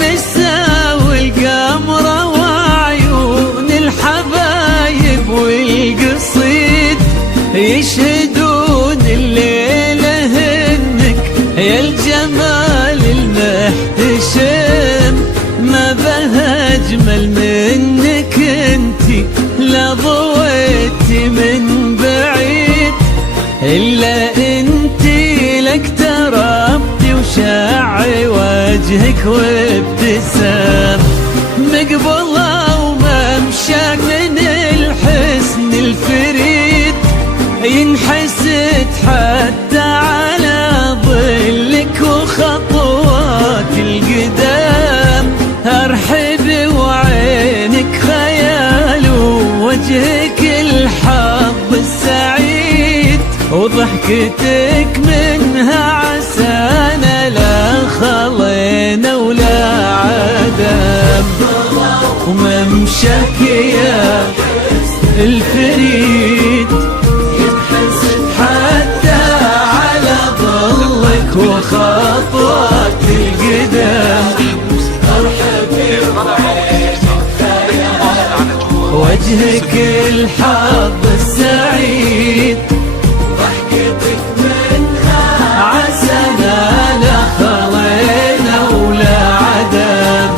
مساوي القمرة وعيون الحبايب والقصيد يشهدون الليلة انك يا الجمال المحتشم. ما بها اجمل منك انتي لا ضويتي من بعيد، الا انتي لك تربتي وشاعي وجهك وابتسام. مقبلة وممشاك من الحسن الفريد ينحسد حتى على ظلك وخطوات القدام. ارحب وعينك خيال ووجهك الحظ السعيد، وضحكتك منها عسانا لا خلينا ولا عدم. وممشاك يا الفريد ينحسد حتى على ظلك وخطوات القدام. وجهك الحظ السعيد، ضحكتك منها عسانا لا خلينا ولا عدم.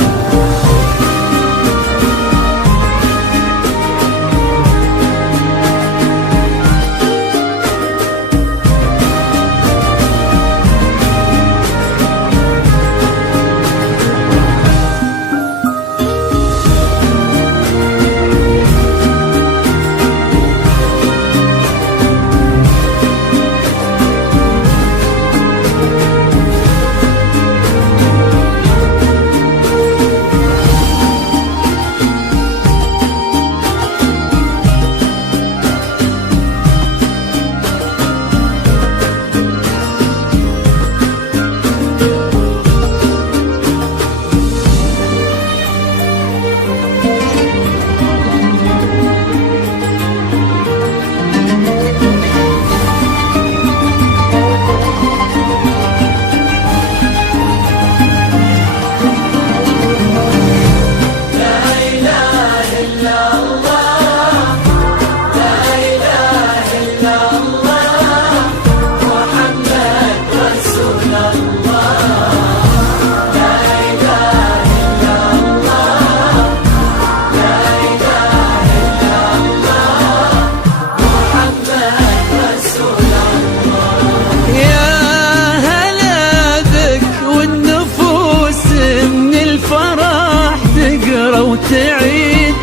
وتعيد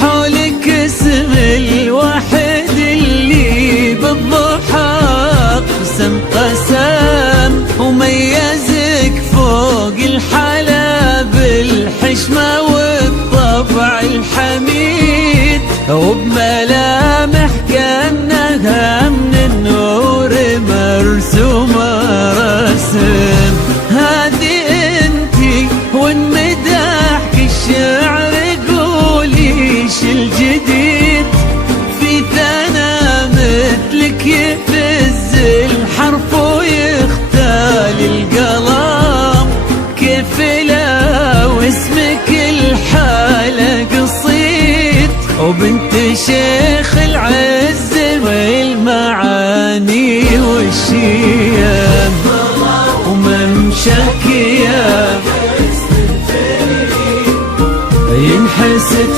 حولك اسم الواحد اللي بالضحى قسم قسم، وميزك فوق الحلا بالحشمة والطبع الحميد، وبملامح كأنها من النور مرسومة رسم. هادي انتي وانمدحك الشعر قوليش الجديد، في ثنا مثلك يفز الحرف ويختال القلم. كيف لا واسمك الحالة قصيد، وبنت شيخ العز والمعاني والشيم. وممشاك يا ينحسد